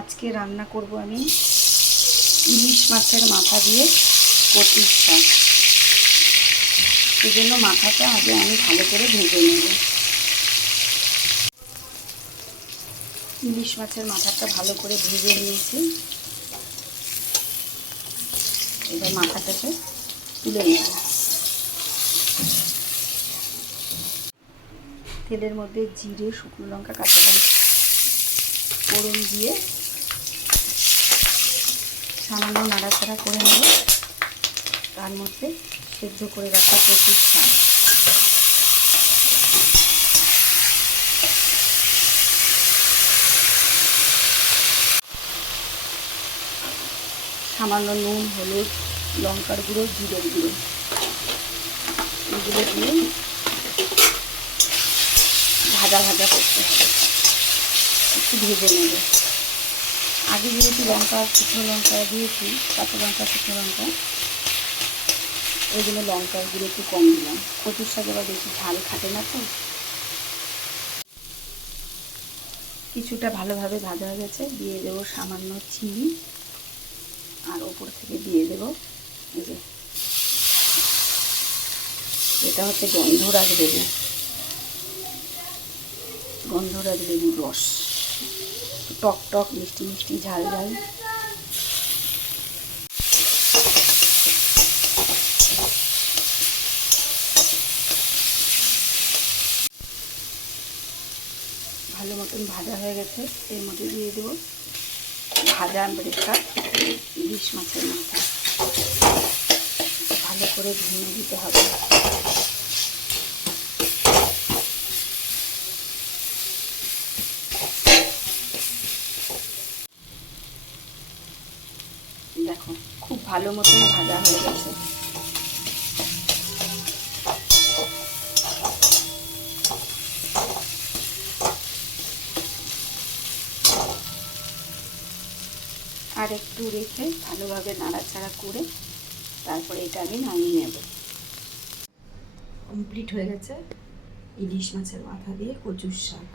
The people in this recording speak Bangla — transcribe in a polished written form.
আজকে রান্না করব আমি ইলিশ মাছের মাথা দিয়ে কচুর শাক। সেজন্য মাথাটা আগে আমি ভালো করে ভেজে নেব। ইলিশ মাছের মাথাটা ভালো করে ভেজে নিয়েছি। এবার মাথাটাকে তুলে নেব। তেলের মধ্যে জিরে, শুকনো লঙ্কা, কাঁচা লঙ্কা ফোড়ন দিয়ে সামান্য নাড়াচাড়া করে নেব। তার মধ্যে সেদ্ধ করে রাখা কচুর শাক, সামান্য নুন, হলুদ, লঙ্কার গুঁড়ো, জিরের গুঁড়ো এগুলো দিয়ে ভাজা ভাজা করতে হবে। একটু ভেজে নেব। আগে যেহেতু লঙ্কা, শুকনো লঙ্কা দিয়েছি, কাঁচা লঙ্কা, শুকনো লঙ্কা, ওই জন্য লঙ্কার গুঁড়ো একটু কম দিলাম। কচুর শাক আবার বেশি ঝাল খাটে না তো। কিছুটা ভালোভাবে ভাজা হয়ে গেছে। দিয়ে দেবো সামান্য চিনি, আর ওপর থেকে দিয়ে দেবো এই যে এটা হচ্ছে গন্ধরাজ লেবু, গন্ধরাজ লেবুর রস। টক টক, মিষ্টি মিষ্টি, ঝাল ঝাল। ভালো মতন ভাজা হয়ে গেছে। এর মধ্যে দিয়ে দেবো ভাজা রেখা ইলিশ মাছের মাথা। ভালো করে ভেঙে দিতে হবে। দেখো খুব ভালো মতন ভাজা হয়ে গেছে। আর একটু রেখে ভালোভাবে নাড়াচাড়া করে তারপরে এটা আমি নামিয়ে নেব। কমপ্লিট হয়ে গেছে ইলিশ মাছের মাথা দিয়ে কচুর শাক।